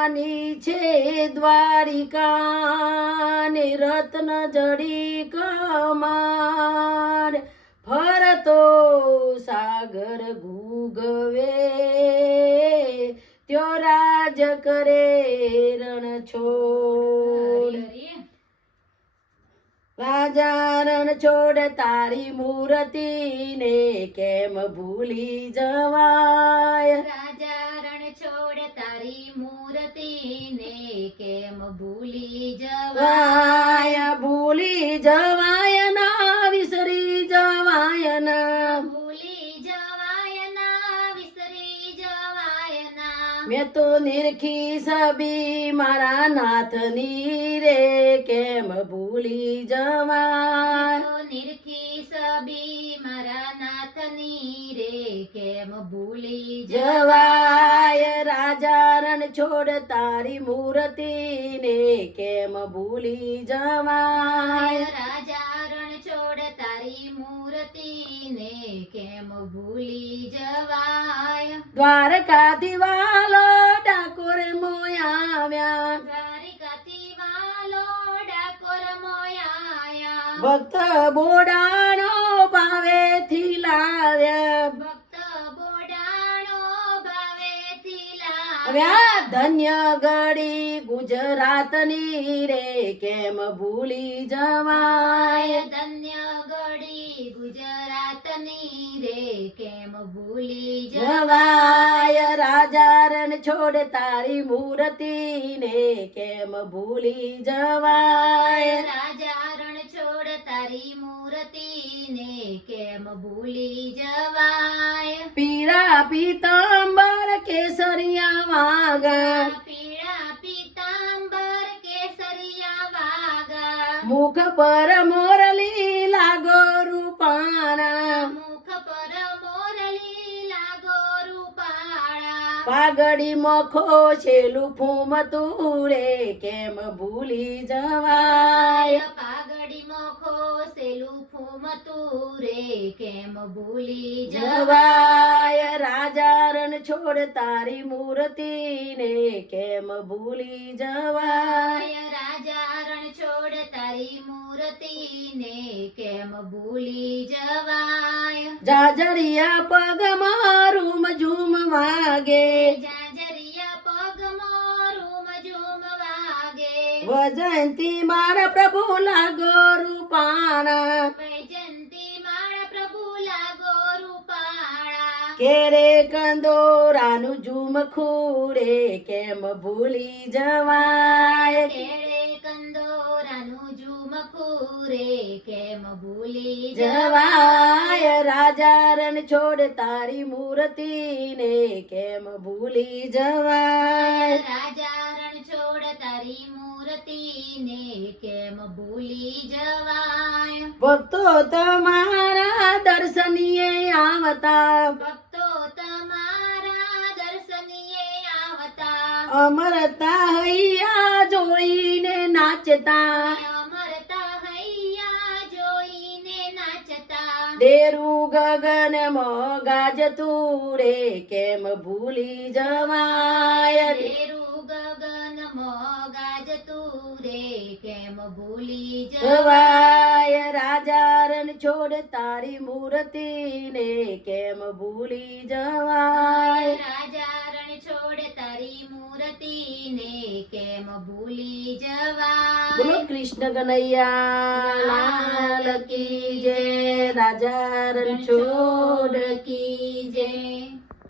નાની છે દ્વારિકા ને રત્ન જડી કમાડ ફરતો સાગર ઘૂઘવે ત્યો રાજ કરે રણ છોડ રાજા રણ છોડ તારી મૂર્તિ ને કેમ ભૂલી જવાય રાજા રણ છોડ તારી મૂર્તિ ને કેમ ભૂલી જવાય ભૂલી જવાય ના વિસરી જવાય ના ભૂલી જવાય ના વિસરી જવાય ના મેં તો નિરખી સબી મારા નાથની રે કેમ ભૂલી જવાય તો નિરખી સબી મારા નાથની રે કેમ ભૂલી જવાય રાજા રણ છોડ તારી મૂર્તિ ને કેમ ભૂલી જવાય રાજા રણ છોડ તારી મૂર્તિ ને કેમ ભૂલી જવાય દ્વારકાથી વાલો ડાકોર મોયાવ્યા દ્વારિકાથી વાલો ડાકોર મોયાયા ભક્ત બોડાણો ભાવેથી લાવ્યા ભક્ત બોડાણો ભાવેથી આવ્યા લાવ્યા ધન્ય ગળી ગુજરાતની રે કેમ ભૂલી જવાય ધન્ય ગળી ગુજરાતની રે કેમ ભૂલી જવાય રાજા રણ છોડ તારી મૂર્તિ ને કેમ ભૂલી જવાય રાજા રણ છોડ તારી મૂર્તિ ને કેમ ભૂલી જવાય પીળા પીતાંબર કેસરિયા વાગા પીળા પીતાંબર કેસરિયા વાગા મુખ પર મોરલી લાગો રૂપાણા મુખ પર મોરલી લાગો રૂપાળા પાઘડી મોખો છેલું ફૂમતું રે કેમ ભૂલી જવાય પાઘડી મોખો સેલું ફૂમતું રે કેમ ભૂલી જવાય રાજા રણ છોડ તારી મૂર્તિ ને કેમ ભૂલી જવાય રાજા રણ છોડ તારી મૂર્તિ ને કેમ ભૂલી જવાય જાજરિયા પગ મારું ઝૂમ વાગે જાજરિયા પગ મોરું ઝૂમ વાગે વજંતી મારા પ્રભુ લાગો રૂપાણા વૈજંતી મારા પ્રભુ લાગો રૂપાળા કેરે કંદોરાનું ઝૂમ ખૂરે કેમ ભૂલી જવાય કેળે કંદોરાનું ઝૂમ ખૂરે કેમ ભૂલી જવાય રાજા રણ છોડ તારી મૂર્તિ ને કેમ ભૂલી જવાય રાજા રણ છોડ તારી મૂર્તિ ને કેમ ભૂલી જવાય ભક્તો તમારા દર્શનીએ આવતા ભક્તો તમારા દર્શનીએ આવતા અમરતા હૈયા જોઈને નાચતા અમરતા હૈયા જોઈને નાચતા દેરું ગગન ગાજતું રે કેમ ભૂલી જવાય તેરું ગગન ગાજતું રે કેમ ભૂલી જવાય રાજા રણ છોડ તારી મૂર્તિ ને કેમ ભૂલી જવાય રાજા રણ છોડ તારી મૂર્તિ ને કેમ ભૂલી જવાય બોલો કૃષ્ણ કનૈયા લાલ કી જય રાજા રણ છોડ કી જય